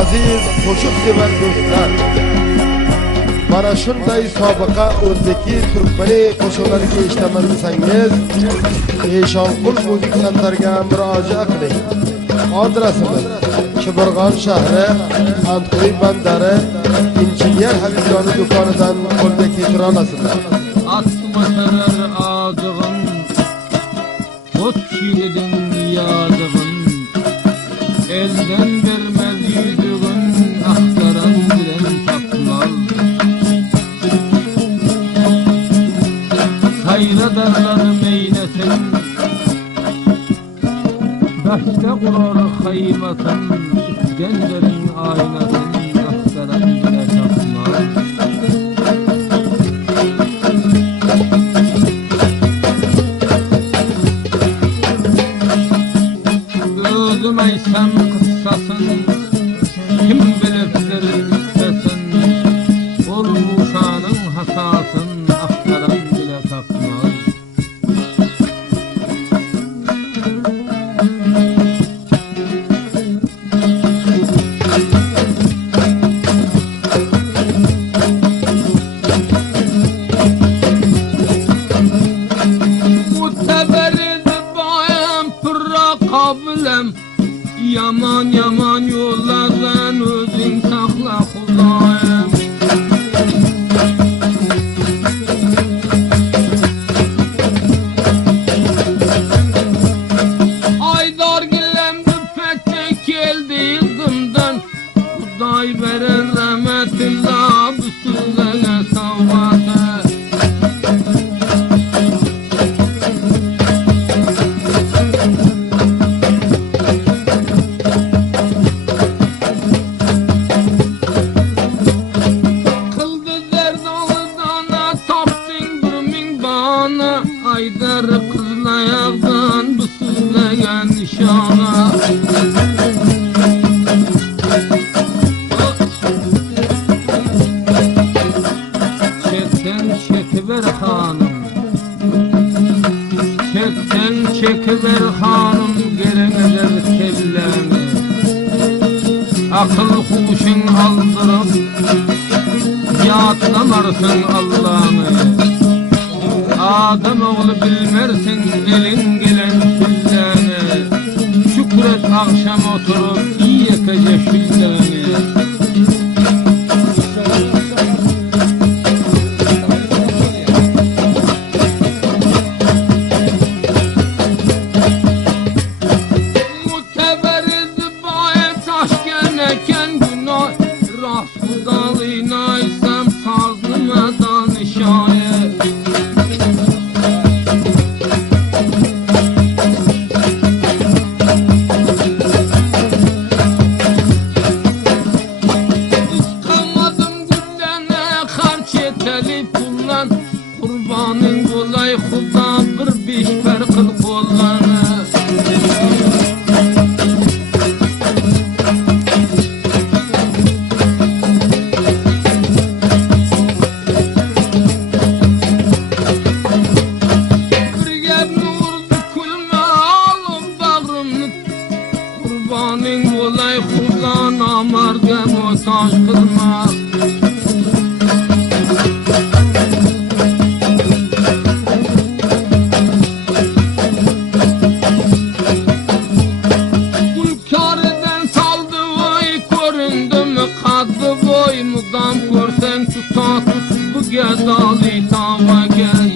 Aziz qo'shiq sevar do'stlar, mana shunday sobiqa o'zbeki turkmani qo'shiqlariga eshitaman desangiz, Eshonqul muzik san'atlariga murojaat qiling. Adresimiz Kibrg'on shahri, Antquy bandari, injener Habibjon do'konidan qo'lga keltira olasizlar. Asmasarar ağzığın, ot şiirdin yazığın, elden vermez yüzüğün, aktaran bilen tapmaz. Sayra darlarım eylesin, başta kurar haymatın, üstgenlerin aynasın, aktaran bilen tapmaz. Aysam kıssasın, kim biliptir istesin, olmuşanın hasasın, aktaran bile takmaz. Muteberidi bayan pırra kabilem, yaman yaman yollardan özün sakla Hudayım. Aydar gilemdi pek geldi yıldımdan, Huday veren rahmetillah bu sözlerine savvatı. Aydar kızlayaktan bu süzleyen nişana. Çekten çekiver hanım, çekten çekiver hanım, geremeler tellemi. Akıl huşun aldırıp yatlamarsın Allah'ını. Adam oğlu bilmersin elin gelen sülleni, şükret akşam oturup iyi yekece şülleni. Muteberidi baye taş geneken günah, Rahsu dalıyna isem sazlıma danışayı. Kurbanın kolay Huda bir beş farkıl kollarına. Bir yerini vurdu kulma alıp bağrımını, kurbanın kolay Huda namarga muhtaç kılma. Mudam korsen tuta tut bu gedalı tava gel.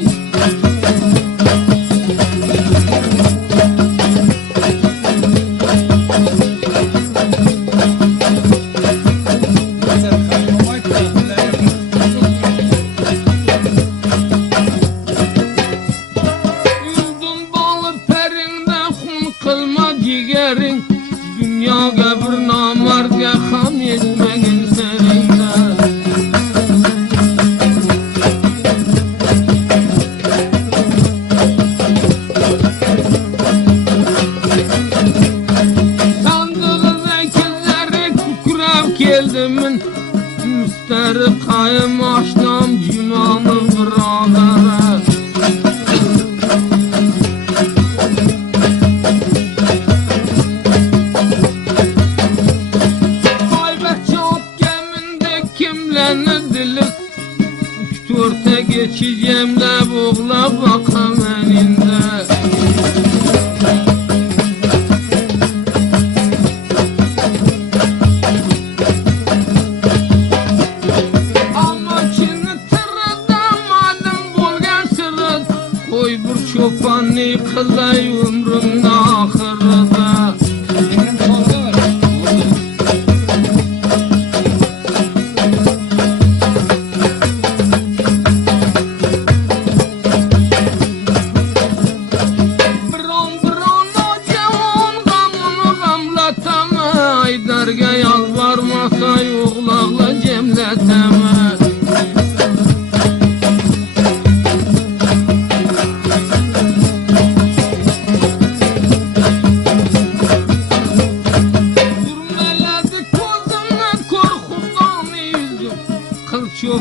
Yüzdün balı perinden hun kılma cigerin, dünya gebir namarga ham yetmegin senin. Geldimin müsteri kayım açlam cümamı birader.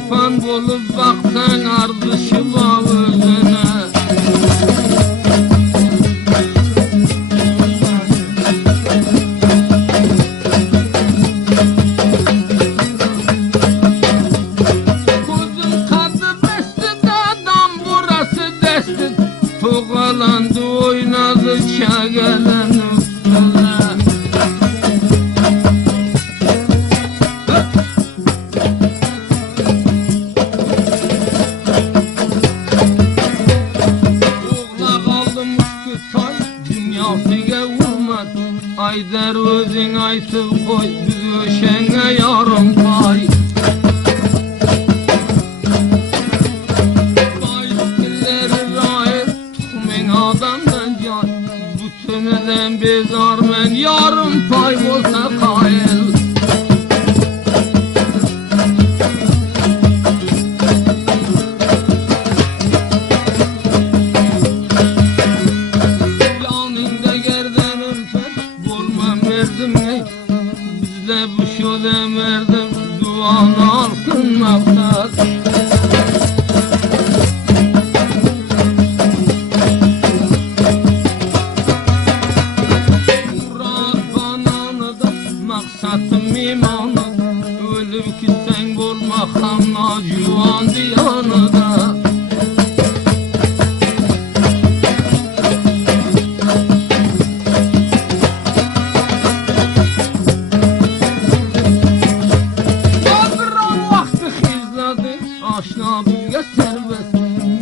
tufan bolup baksan ardışı var özüne. Kuzun kadı besti adam burası desti. Toğalandı oynadı çagelen üstüne. Aydar özün aytıp koy, biz öşenge yarım pay. Baylıkları rahir, tuhmen adamdan can. Bütünüden bezar men, yarım pay olsa kayıl. Yanında gerdenim fet, bolmam verdim ey. Bizde bu şu demerdim, duanı alsın maksat. Murat bananı da maksatım imanı. Ölüp gitsen bolma hamna juan diyanı da. Aşna bizge serbest,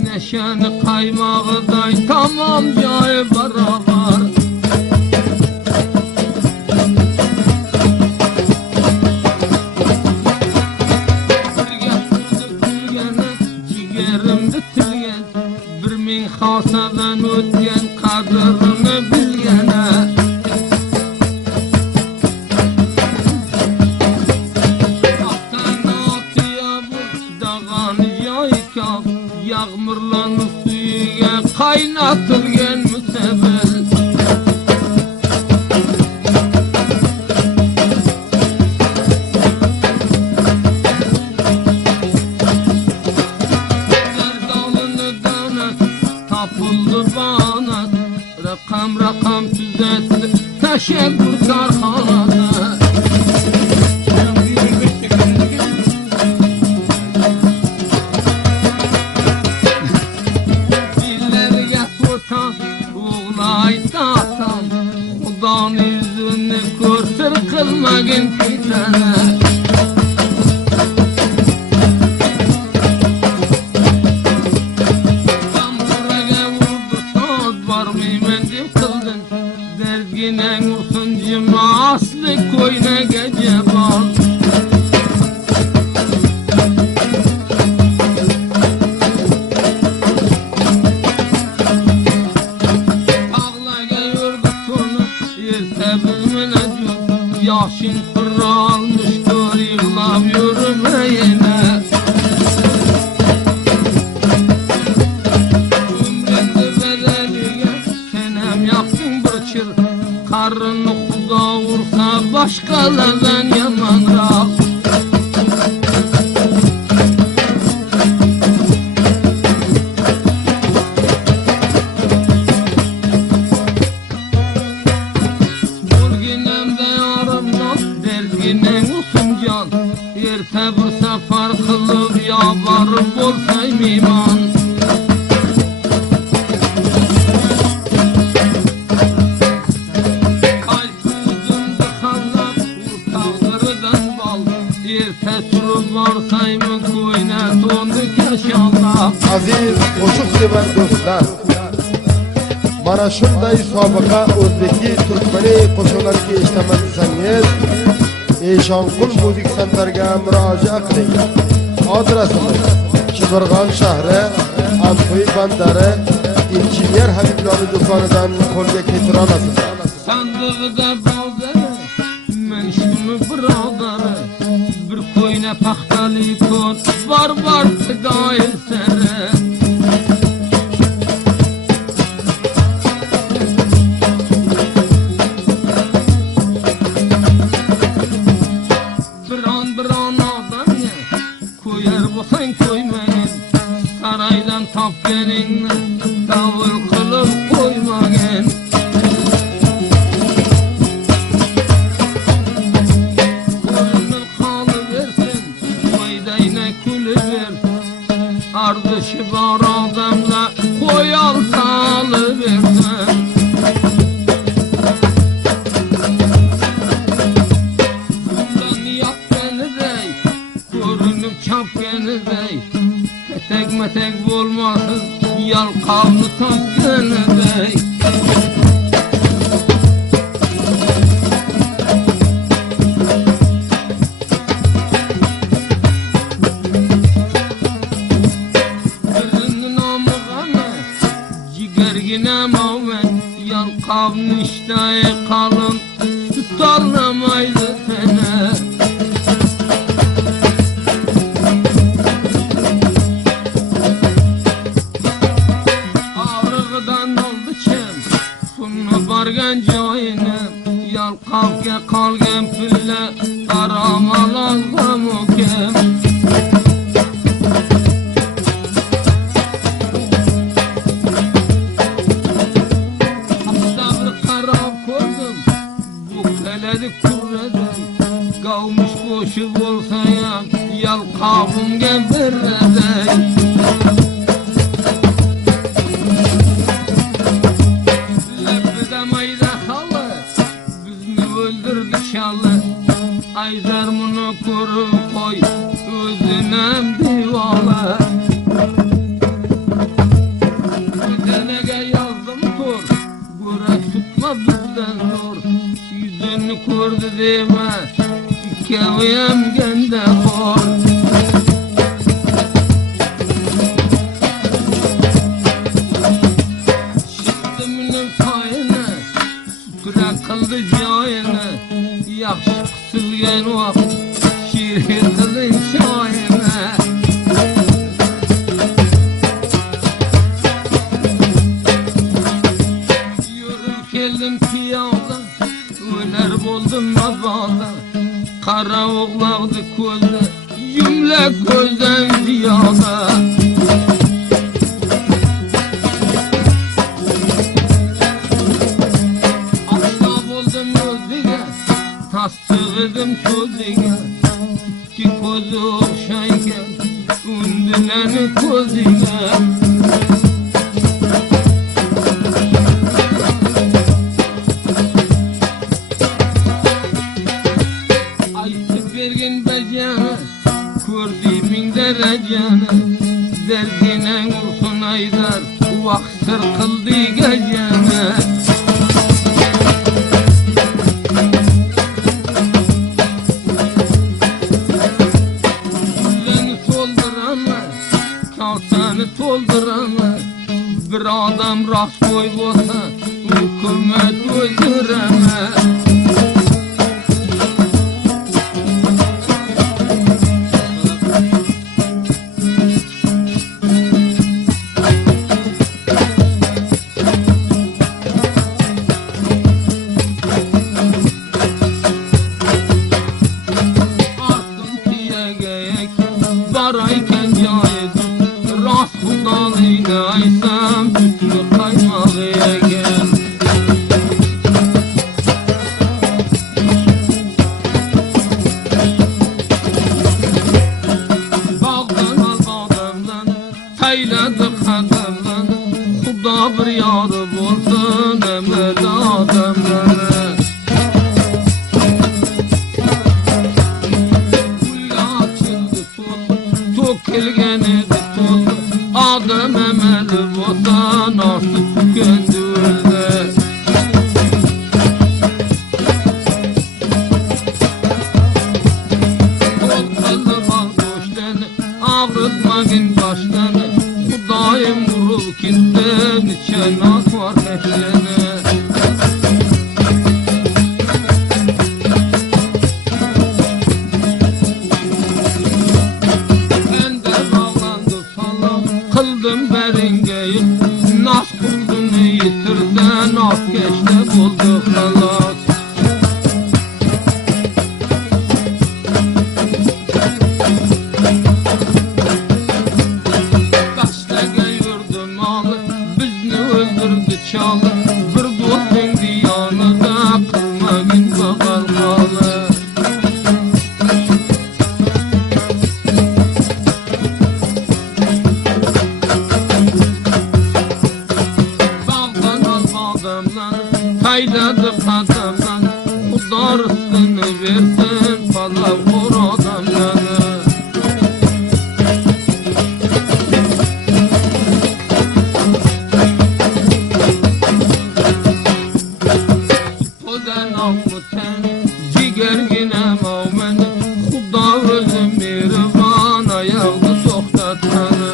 neşeni kaymağıday tamam cayı beraber. Bilgene, cigerimde tilgen, bir min hasadan ötgen kadrini bilgene. Yağmurlanıp suyuga kaynatılgan müsebel. Derdalını dana tapıldı bana. Rakam tüzetti teşekkür karhanada. Xudan yüzünü körsür kılmagın fitene. Tamburaga vurdu sod varmayman deb kıldın. Dergine ursun cima aslı koyna gece bal. Yaşın kırılmıştır, yığılamıyorum yine. Ömründe bedeliye senem yaptın bir çır. Karını kuda vursa başkalardan yamanrak. Erta bir safar kılıp yabarıp olsayım iman. Kalpuzumda kallap tağdırıdan bal. Erta sürüp varsayım koyuna tondu keşallah. Aziz qo'shiq sevar do'stlar, mana shunday sobiqa o'zbeki turkmani qo'shiqlariga eshitaman desangiz, Eshonqul muzik santarga murojaat qiling. Adresimiz Shimirg'on shahri, Antoy bandari, injener Habiblarning do'konidan qo'lga keltira olasizlar. Sandig'ida bozori, men shuni birodari. Bir ko'yna paxtali ko't, bor fidoyi sari. Biron odamga ko'yar bo'lsa yalqavni topganidek. Birini nomi g'ani jigargina mo'min, yalqavni ishtayi qalin tutolmaydi tana. Bargan joyini yalqovga qolgan pulla qaromalang'am ukim. Hafta bir qarab ko'rdim, bu kaladi kurradim. Qavmish qo'shi bo'lsa ham yalqovimga birraday. Aydar bunu ko'rib qo'y, o'zinam divola. Danaga yozdim to'r, go'rak tutma bizdan zo'r. Yuzini ko'rdi dema, ikkovi ham ganda bor. Shiftimning toyini, sutura qildi joyini. Yaxshi qisilgan vaqt shirin qiling shoyini. Yurib keldim piyoda, o'lar bo'ldim mabodo. Qara o'g'loqdi ko'zi, jumla ko'zdan ziyoda. Tasdig'idim so'ziga, ikki ko'zi o'xshaygan, undilani ko'ziga. Aytib bergin bajani, ko'rdi ming darajani. Derginang ursun aydar, vaqt sir qildi gajani. To'ldirama, bir odam rostgo'y bo'lsa, hukumat o'ldirama. Ortim tiyaga boraykan joyida Xudoliyni aytsam, tutni qaymoq ekan. Bog'dan ol bog'dan, tayladi qadamdan. Xudo bir yori bo'lsin, amali odamdan. To'kilgan edi to'ldi, odam amali bo'lsa, nosi tukendi o'ldi. Qo'l qildi go'shtini, og'ritmagin boshdan. Xudoyim urib ketdi, necha nos bor tashlani. Qildim beringayim, nos qurdini yitirdi, nos kechda bo'ldi xalos. Bashtaga yurdi moli, bizni o'ldirdi choli. Bir do'sting diyonida qilmagin baqal qoli. Tayladi qadamdan, Xudo rizqini bersin, palav qo'r odamlarni. eden avmuten Cigergine mavmeni Xuda özü mehriban ayağını toxtatmanı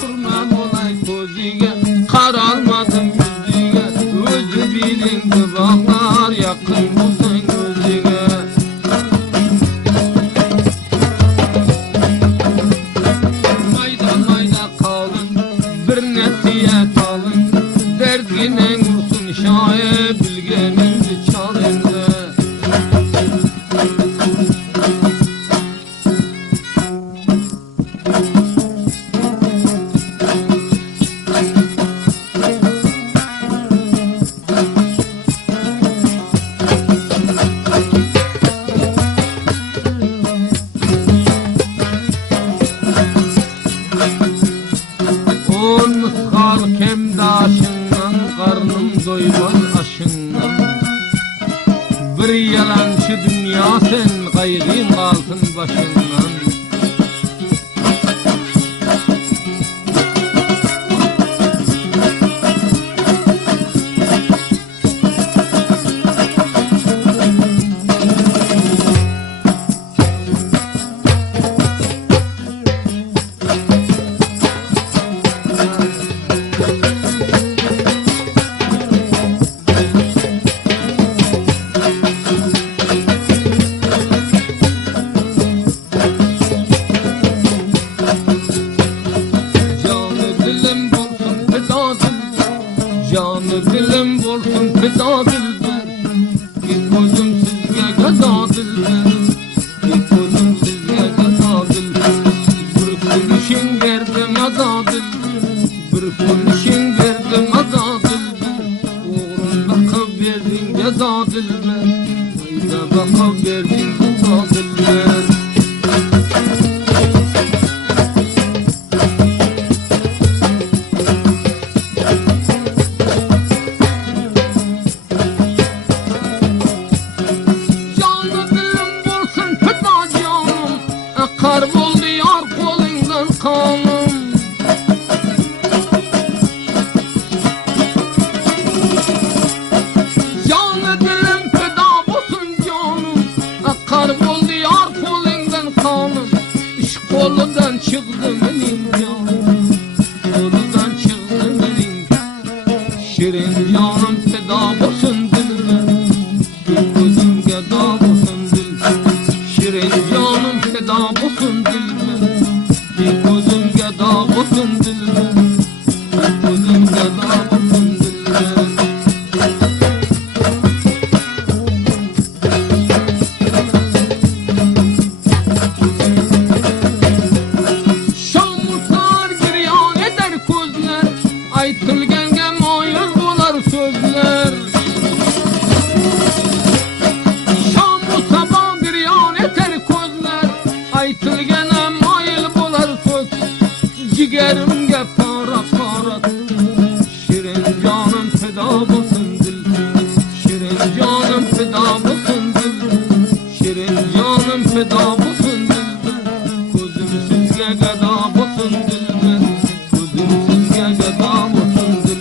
Sürmem olay koziga Qaralmadım yüzüge Özü bilindi bağlar yakın bulsun gözüge Bir nesiyet alın Derdine vursun şair Bilgeninizi çalındı Kemdaşından karnım doymaz aşından Bir yalançı dünya sen kaygın kalsın başından Canı dilim olsun feda dilber Bir gözüm sizge gada dilber Bir gözüm sizge gada dilber Bir konuşun verdim ada dilber Bir konuşun verdim ada dilber Uğrun bakıp verdin gada dilber Hayda bakıp verdin gada dilber Karbol diyar kolundan kanım Canı dilim feda olsun canım Karbol diyar kolundan kanım İş koludan çıktı benim canım Koludan çıktı benim Şirin canım feda olsun dilime Gözüm geda olsun dilime Şirin canım feda olsun dilime Bir gözüm geda olsun dilime Bir gözüm geda olsun dilime Şamlıklar giryan eder közler Aytılgenge mayır olar sözler Aytılgene mayıl bolar söz Cigerimge para para Şirin canım feda olsun dil Şirin canım feda olsun dil Şirin canım feda olsun dil Gözüm sizge geda olsun dil Gözüm sizge geda olsun dil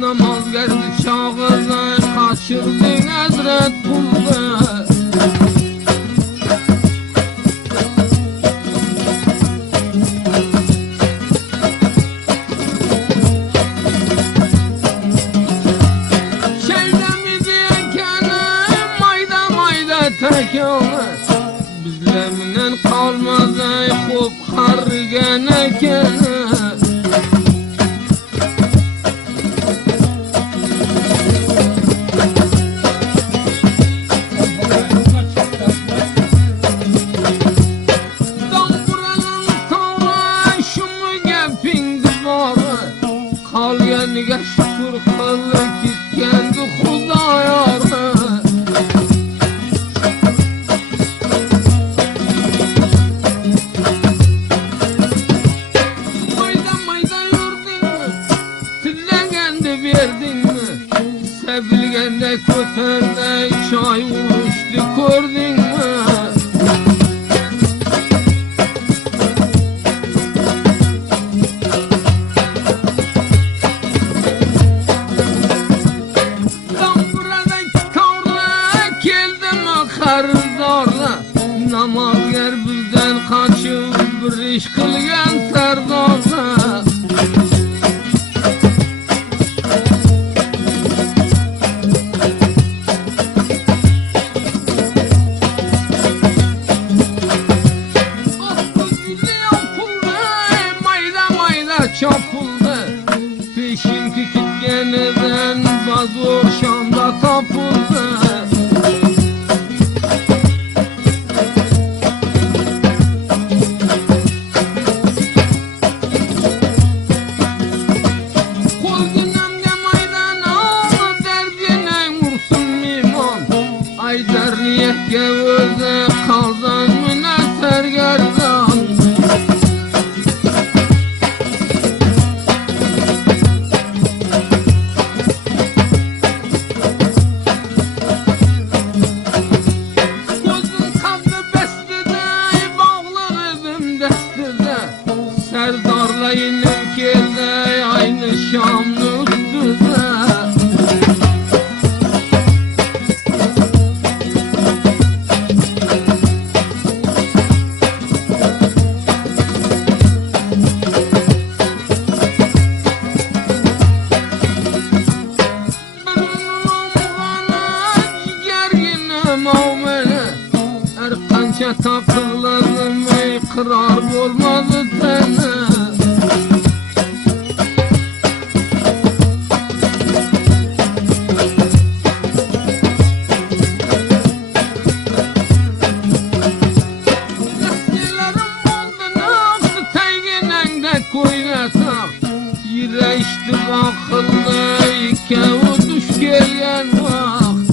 Namaz geldi çağına kaçırdın Hazret Kul'da tekane bizleminen kalmaz ay xo'p xargana kana seferde çay vuruştu gördün mü? Ben buradan kavra geldim xarizorla, namazgar bizden kaçıp bir iş kılgan serdorla. Çapıldı, peşinki gitgeneden bazı Şam'da tapıldı. Kol günemde maydana derdine vursun mimon. Aydar niyetke öze kaldan mine sergerdan. Serdarla inim geldi aynı Şam'ın üstüne. Gerginim avmeni, her kança takıladım kırar olmadı seni. Eskilerim oldu nasıl teyginen de koynatak. Yire işte bakıldı ikevi düş gelen vakt.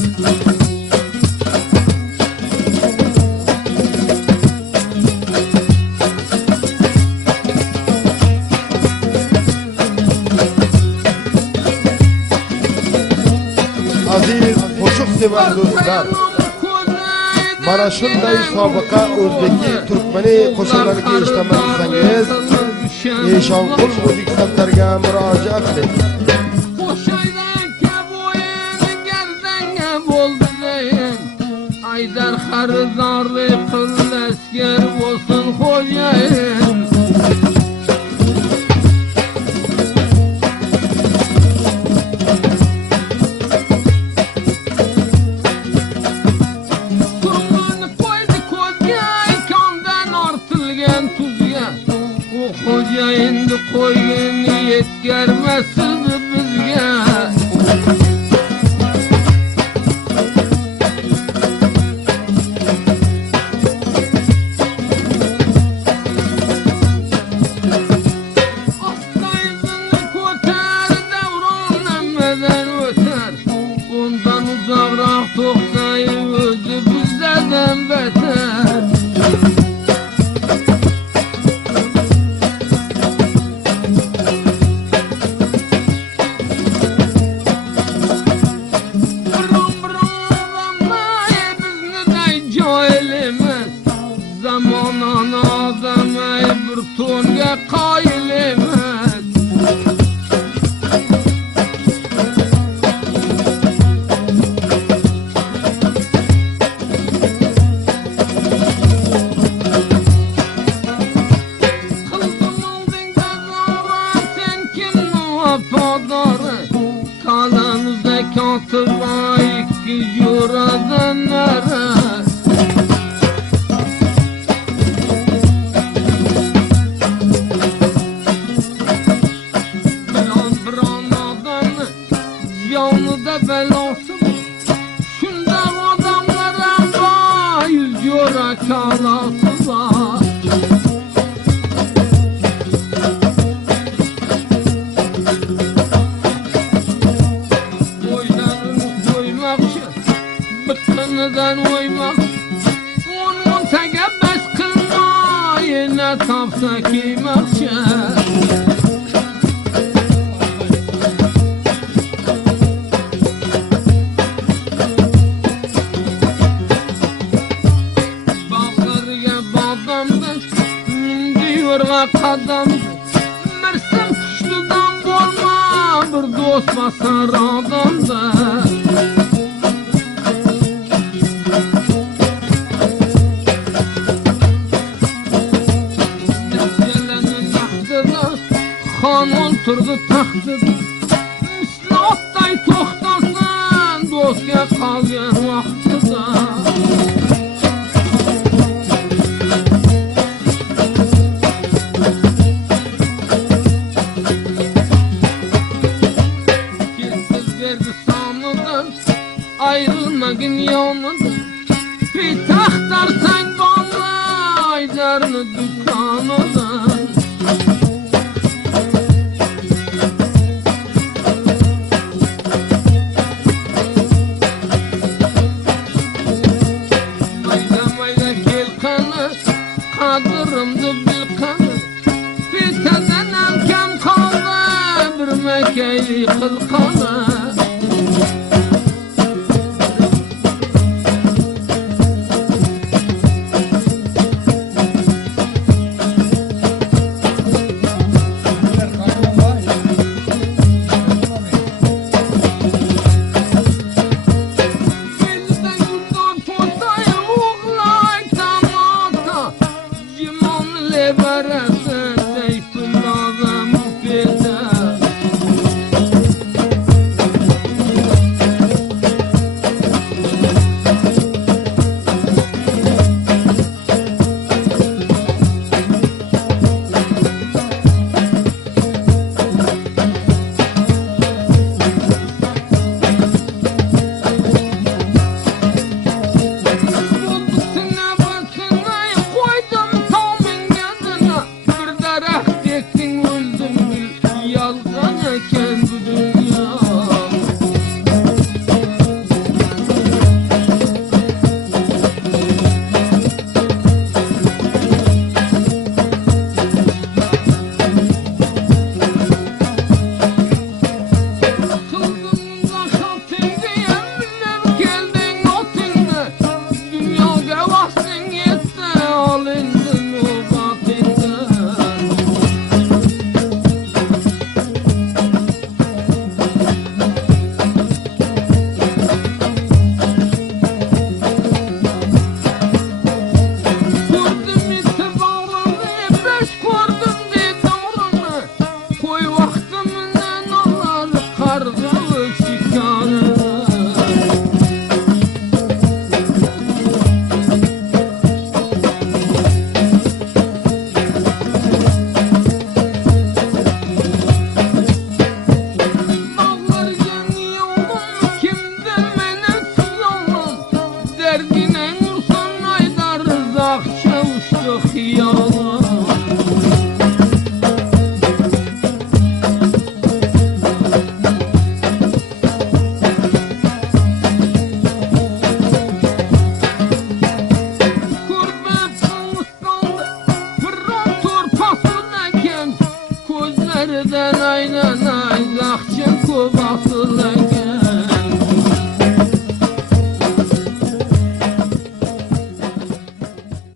Aziz hoşuk sever dostlar, mana shunday sobiqa o'zbeki turkmani qo'shiqlariga eshitmasangiz Eshonqul muzik san'atlariga murojaat qiling. Aydar xarizorli qil askar bo'lsin xo'jayin. Xo'jayinni qo'ygan yetgarmasin bizga. Ostayimni ko'tar davron nimadan o'tar. Undan uzoqroq to'xtay o'zi bizlardan betar. Zamonan adamay bir to'nga qoyil emas. Qildim oldingda zo'ra sen kimni vafodori. Kalanizda kotiba ikki jo'radan nari. Emirsin kuşludan bolma bir dost basar adamda. Gelenin taxtıda xan oturdu taxtıda. Mislatday toxtasın dostga qalgan vaqtida. Ayrılmagın yanında bir taxtarsan bana aydarını dükkanıdan. Mayda mayda gel kanı kadırımdı bil kanı fiteden elken kaldı bir mekeyli kıl kanı. Nereden aynan